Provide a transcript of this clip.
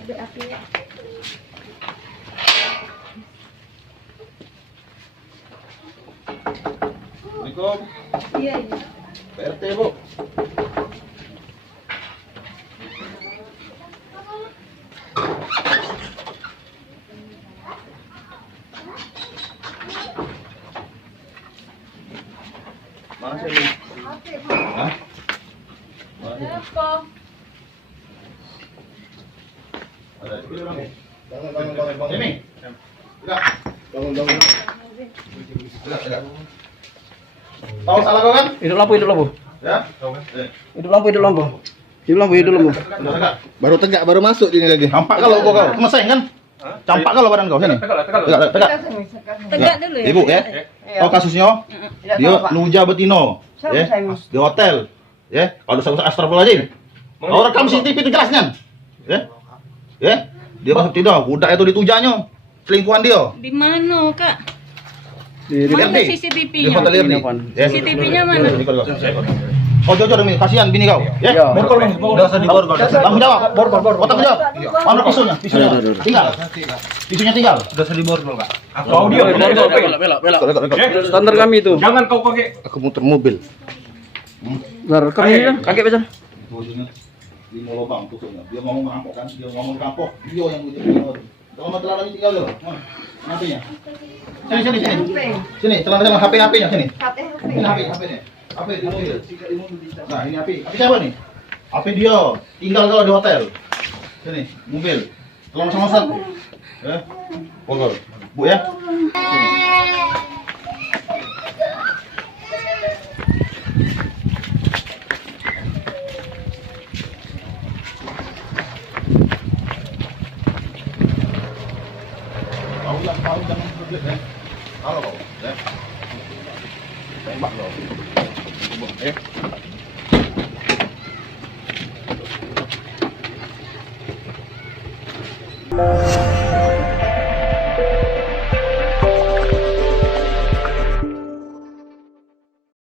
Ada api ya. Assalamualaikum. Iya, iya. PRT, Bu. Mana sih, Bu? Hah? Mana sih? Apa? Ada di sini, Bang. Bangun. Sini. Enggak. Bangun. Enggak. Tahu salah kau kan? Hidup lampu. Ya? Hidup lampu. Hidup lampu. Udah tegak. Baru tegak, baru masuk ini lagi. Campak kalau kau. Meseng kan? Campak kalau badan kau sini. Tegak. Tegak dulu ya. Ibu ya. Iya. Oh kasusnya dia luja betino. Siapa Ya. saya, Mas? Di hotel. Ya. Kalau usah astagfirullahaladzim. Kau rekam CCTV itu jelas kan? Ya. Ya. Dia masuk tidur, budak itu ditujanya. Selingkuhan dia. Di mana, Kak? Di Mana RT. Di CCTV-nya? hotel RT. Ya. CCTV-nya mana? Oh, jujur demi kasihan bini kau. Ya. Iya. Borgol. Enggak usah diborgol. Tanggung jawab. Borgol. Tanggung jawab. Mana pisunya? Tinggal. Pisunya tinggal. Udah sedih borgol, Kak. audio. Belok. Standar kami itu. Jangan kau pakai. Aku muter mobil. Bentar, rekam ini kan. Kakek baca. Ujungnya lima lubang tusuknya. Dia ngomong merampok kan, dia ngomong merampok. Dia yang butuh. Kalau mau celana ini tinggal loh. HP-nya. Sini, celana HP-nya sini. Ini HP-nya. HP di mobil. Nah, ini HP. HP siapa nih? HP dia. Tinggal kalau di hotel. Sini, mobil. Celana sama satu. Ya. Pokok. Bu ya. Tahu jangan publik ya. Kalau kau, ya. Tembak kau. Ya.